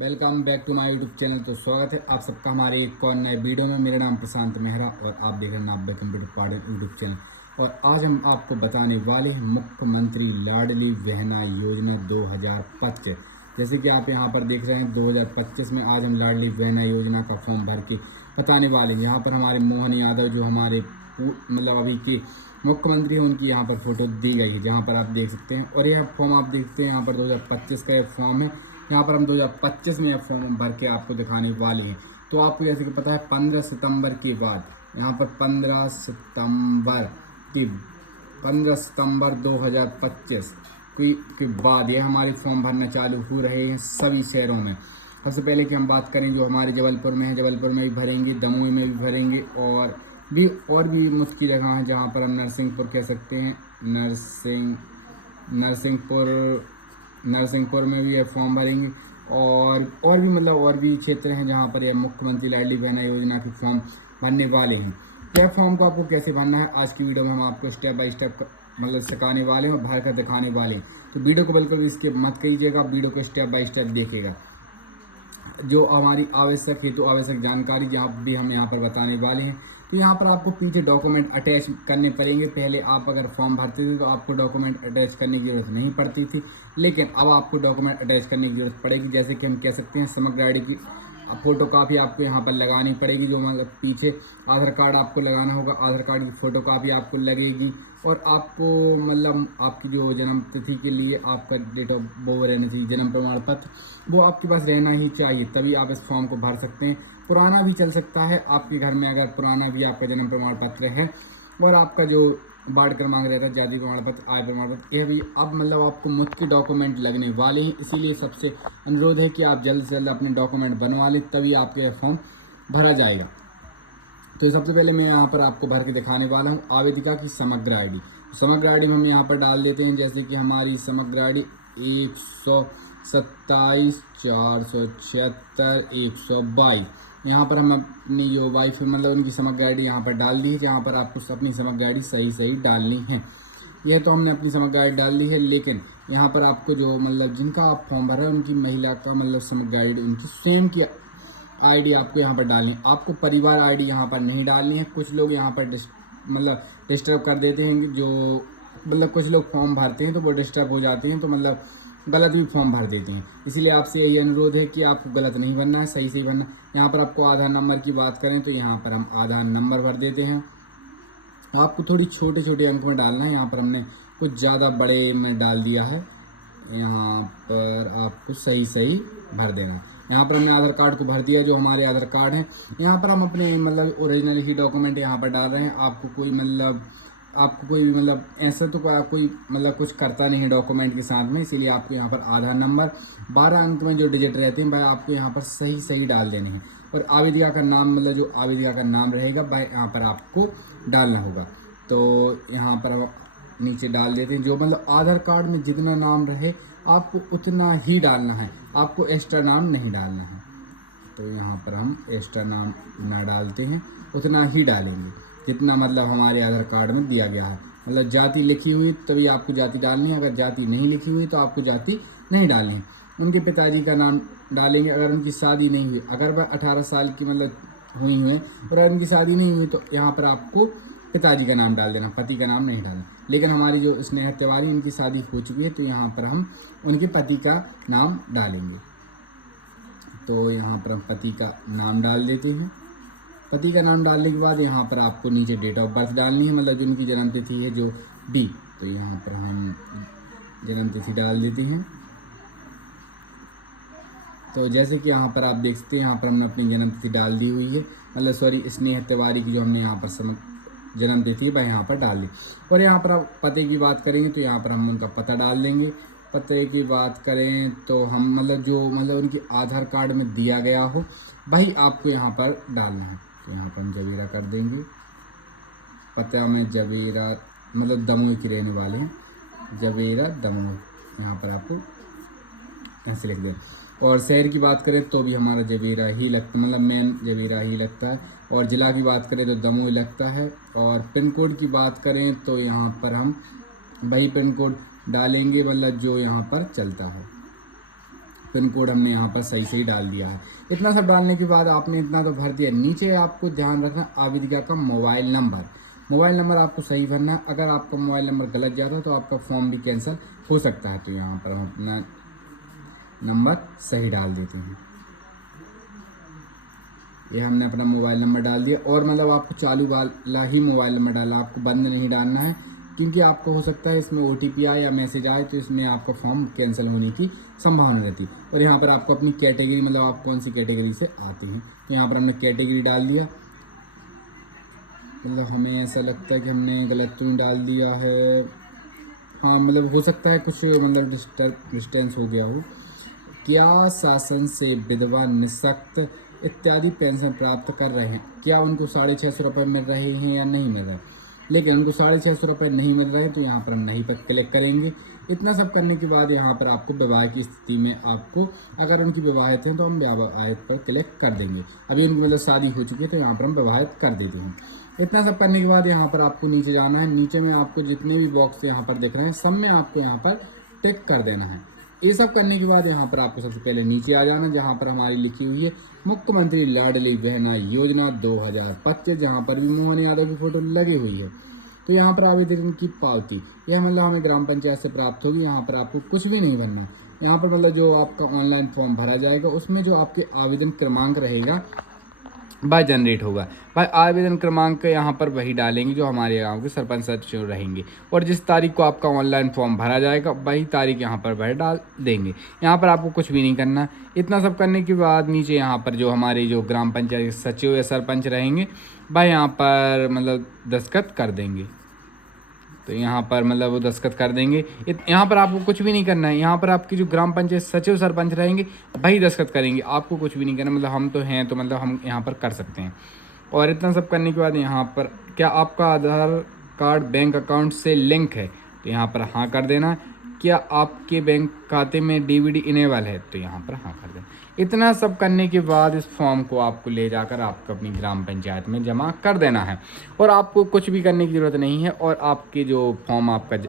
Welcome back to my YouTube channel. तो स्वागत है आप सबका हमारे एक और नए वीडियो में। मेरा नाम प्रशांत मेहरा और आप देख रहे हैं नाब्बे कंप्यूटर पार्ट यूट्यूब चैनल। और आज हम आपको बताने वाले हैं मुख्यमंत्री लाडली बहना योजना 2025। जैसे कि आप यहाँ पर देख रहे हैं 2025 में आज हम लाडली बहना योजना का फॉर्म भर के बताने वाले हैं। यहाँ पर हमारे मोहन यादव जो हमारे अभी के मुख्यमंत्री हैं उनकी यहाँ पर फोटो दी गई है, जहाँ पर आप देख सकते हैं। और यह फॉर्म आप देखते हैं यहाँ पर 2025 का यह फॉर्म है। यहाँ पर हम 2025 में यह फॉर्म भर के आपको दिखाने वाले हैं। तो आपको जैसे कि पता है 15 सितंबर के बाद यहाँ पर 15 सितंबर 2025 के बाद ये हमारे फॉर्म भरना चालू हो रहे हैं सभी शहरों में। सबसे पहले कि हम बात करें जो हमारे जबलपुर में है, जबलपुर में भी भरेंगे, दमोह में भी भरेंगे और भी मुख्य जगह हैं जहाँ पर हम नरसिंहपुर कह सकते हैं। नरसिंहपुर में भी ये फॉर्म भरेंगे और भी और भी क्षेत्र हैं जहाँ पर यह मुख्यमंत्री लाडली बहना योजना के फॉर्म भरने वाले हैं। यह फॉर्म को आपको कैसे भरना है आज की वीडियो में हम आपको स्टेप बाय स्टेप सिखाने वाले हैं और भर कर दिखाने वाले हैं। तो वीडियो को बिल्कुल भी स्किप मत कीजिएगा, वीडियो को स्टेप बाय स्टेप देखिएगा। जो हमारी आवश्यक जानकारी जहाँ भी हम यहाँ पर बताने वाले हैं। तो यहाँ पर आपको पीछे डॉक्यूमेंट अटैच करने पड़ेंगे। पहले आप अगर फॉर्म भरते थे तो आपको डॉक्यूमेंट अटैच करने की ज़रूरत नहीं पड़ती थी, लेकिन अब आपको डॉक्यूमेंट अटैच करने की ज़रूरत पड़ेगी। जैसे कि हम कह सकते हैं समग्र आईडी की फ़ोटो कापी आपको यहाँ पर लगानी पड़ेगी। जो पीछे आधार कार्ड आपको लगाना होगा, आधार कार्ड की फ़ोटो कापी आपको लगेगी। और आपको आपकी जो जन्म तिथि के लिए आपका डेट ऑफ बर्थ रहना चाहिए, जन्म प्रमाण पत्र वो आपके पास रहना ही चाहिए, तभी आप इस फॉर्म को भर सकते हैं। पुराना भी चल सकता है आपके घर में, अगर पुराना भी आपका जन्म प्रमाण पत्र है और आपका जो वार्ड क्रमांक रहता है, जाति प्रमाण पत्र, आय प्रमाण पत्र, यह भी अब आपको मुख्य डॉक्यूमेंट लगने वाले हैं। इसीलिए सबसे अनुरोध है कि आप जल्द से जल्द अपने डॉक्यूमेंट बनवा लें, तभी आपका यह फॉर्म भरा जाएगा। तो सबसे पहले मैं यहाँ पर आपको भर के दिखाने वाला हूँ आवेदिका की समग्र आईडी। समग्र आईडी में हम यहाँ पर डाल देते हैं, जैसे कि हमारी समग्र आईडी 127 476 122। यहाँ पर हम अपनी जो वाइफ है उनकी समग्र आईडी यहाँ पर डाल दी है, जहाँ पर आपको अपनी समग्र आईडी सही डालनी है। यह तो हमने अपनी समग्र आईडी डाल दी है, लेकिन यहाँ पर आपको जो जिनका आप फॉर्म भर रहे हैं उनकी महिला का समग्र आईडी उनकी स्वयं की आईडी आपको यहाँ पर डालनी है। आपको परिवार आईडी यहाँ पर नहीं डालनी है। कुछ लोग यहाँ पर डिस्टर्ब कर देते हैं, जो कुछ लोग फॉर्म भरते हैं तो वो डिस्टर्ब हो जाते हैं, तो गलत भी फॉर्म भर देते हैं। इसलिए आपसे यही अनुरोध है कि आपको गलत नहीं भरना है, सही भरना है। यहाँ पर आपको आधार नंबर की बात करें तो यहाँ पर हम आधार नंबर भर देते हैं। आपको थोड़ी छोटे अंक में डालना है, यहाँ पर हमने कुछ ज़्यादा बड़े में डाल दिया है। यहाँ पर आपको सही भर देना है। यहाँ पर हमने आधार कार्ड को भर दिया, जो हमारे आधार कार्ड हैं। यहाँ पर हम अपने ओरिजिनल ही डॉक्यूमेंट यहाँ पर डाल रहे हैं। आपको कोई भी ऐसा तो कोई कुछ करता नहीं है डॉक्यूमेंट के साथ में, इसीलिए आपको यहाँ पर आधार नंबर 12 अंक में जो डिजिट रहते हैं भाई आपको यहाँ पर सही डाल देने हैं। और आवेदिका का नाम जो आवेदिका का नाम रहेगा भाई यहाँ पर आपको डालना होगा। तो यहाँ पर हम नीचे डाल देते हैं, जो आधार कार्ड में जितना नाम रहे आपको उतना ही डालना है, आपको एक्स्ट्रा नाम नहीं डालना है। तो यहाँ पर हम एक्स्ट्रा नाम ना डालते हैं, उतना ही डालेंगे जितना हमारे आधार कार्ड में दिया गया है। जाति लिखी हुई तभी आपको जाति डालनी है, अगर जाति नहीं लिखी हुई तो आपको जाति नहीं डालनी है। उनके पिताजी का नाम डालेंगे, अगर उनकी शादी नहीं हुई, अगर वह 18 साल की हुई हुई और अगर उनकी शादी नहीं हुई तो यहाँ पर आपको पिताजी का नाम डाल देना, पति का नाम नहीं डालना। लेकिन हमारी जो स्नेहा तिवारी उनकी शादी हो चुकी है, तो यहाँ पर हम उनके पति का नाम डालेंगे। तो यहाँ पर हम पति का नाम डाल देते हैं। पति का नाम डालने के बाद यहाँ पर आपको नीचे डेट ऑफ बर्थ डालनी है, जो उनकी जन्म तिथि है जो डी। तो यहाँ पर हम जन्म तिथि डाल देते हैं। तो जैसे कि यहाँ पर आप देख सकते हैं, यहाँ पर हमने अपनी जन्म तिथि डाल दी हुई है, स्नेहा तिवारी की जो हमने यहाँ पर जन्म तिथि है वह यहाँ पर डाल दी। और यहाँ पर आप पते की बात करेंगे तो यहाँ पर हम उनका पता डाल देंगे। पते की बात करें तो हम जो उनके आधार कार्ड में दिया गया हो वही आपको यहाँ पर डालना है। तो यहाँ पर हम जवेरा कर देंगे। पता में जवेरा दमोह की रहने वाले हैं, जवेरा दमोह, यहाँ पर आपको ऐसे लिख दें। और शहर की बात करें तो भी हमारा जवेरा ही लगता मेन जवेरा ही लगता है। और ज़िला की बात करें तो दमोह लगता है। और पिन कोड की बात करें तो यहाँ पर हम वही पिन कोड डालेंगे जो यहाँ पर चलता है। पिन कोड हमने यहाँ पर सही डाल दिया है। इतना सब डालने के बाद आपने इतना तो भर दिया। नीचे आपको ध्यान रखना आवेदिका का मोबाइल नंबर आपको सही भरना है। अगर आपका मोबाइल नंबर गलत जाता है तो आपका फॉर्म भी कैंसिल हो सकता है। तो यहाँ पर हम अपना नंबर सही डाल देते हैं। ये हमने अपना मोबाइल नंबर डाल दिया और मतलब आपको चालू वाला ही मोबाइल नंबर डालना, आपको बंद नहीं डालना है, क्योंकि आपको हो सकता है इसमें OTP आए या मैसेज आए तो इसमें आपका फॉर्म कैंसिल होने की संभावना रहती। और यहाँ पर आपको अपनी कैटेगरी, मतलब आप कौन सी कैटेगरी से आते हैं, यहाँ पर हमने कैटेगरी डाल दिया। मतलब हमें ऐसा लगता है कि हमने गलत क्यों डाल दिया है। हाँ, मतलब हो सकता है कुछ मतलब डिस्टेंस हो गया हो। क्या शासन से विधवा, निःशक्त इत्यादि पेंशन प्राप्त कर रहे हैं, क्या उनको 650 रुपये मिल रहे हैं या नहीं मिल रहे। लेकिन उनको 650 रुपये नहीं मिल रहे हैं तो यहाँ पर हम नहीं पर क्लिक करेंगे। इतना सब करने के बाद यहाँ पर आपको विवाह की स्थिति में आपको, अगर उनकी विवाहित हैं तो हम विवाहित पर क्लिक कर देंगे। अभी उनकी मतलब शादी हो चुकी है तो यहाँ पर हम विवाहित कर देते हैं। इतना सब करने के बाद यहाँ पर आपको नीचे जाना है। नीचे में आपको जितने भी बॉक्स यहाँ पर दिख रहे हैं सब में आपको यहाँ पर टिक कर देना है। ये सब करने के बाद यहाँ पर आपको सबसे पहले नीचे आ जाना, जहाँ पर हमारी लिखी हुई है मुख्यमंत्री लाडली बहना योजना 2025, जहाँ पर भी मोहन यादव की फोटो लगी हुई है। तो यहाँ पर आवेदन की पावती, यह मतलब हमें ग्राम पंचायत से प्राप्त होगी। यहाँ पर आपको कुछ भी नहीं भरना। यहाँ पर मतलब जो आपका ऑनलाइन फॉर्म भरा जाएगा उसमें जो आपके आवेदन क्रमांक रहेगा वह जनरेट होगा। भाई आवेदन क्रमांक यहाँ पर वही डालेंगे जो हमारे गांव के सरपंच सचिव रहेंगे, और जिस तारीख को आपका ऑनलाइन फॉर्म भरा जाएगा वही तारीख यहाँ पर वह डाल देंगे। यहाँ पर आपको कुछ भी नहीं करना। इतना सब करने के बाद नीचे यहाँ पर जो हमारे जो ग्राम पंचायत सचिव या सरपंच रहेंगे वह यहाँ पर मतलब दस्तखत कर देंगे। तो यहाँ पर मतलब वो दस्तखत कर देंगे। यहाँ पर आपको कुछ भी नहीं करना है। यहाँ पर आपकी जो ग्राम पंचायत सचिव सरपंच रहेंगे वही दस्तखत करेंगे, आपको कुछ भी नहीं करना। मतलब हम तो हैं तो मतलब हम यहाँ पर कर सकते हैं। और इतना सब करने के बाद यहाँ पर क्या आपका आधार कार्ड बैंक अकाउंट से लिंक है, तो यहाँ पर हाँ कर देना। क्या आपके बैंक खाते में DVD इनेबल है, तो यहाँ पर हाँ कर देना। इतना सब करने के बाद इस फॉर्म को आपको ले जाकर आपको अपनी ग्राम पंचायत में जमा कर देना है, और आपको कुछ भी करने की ज़रूरत नहीं है। और आपके जो फॉर्म आपका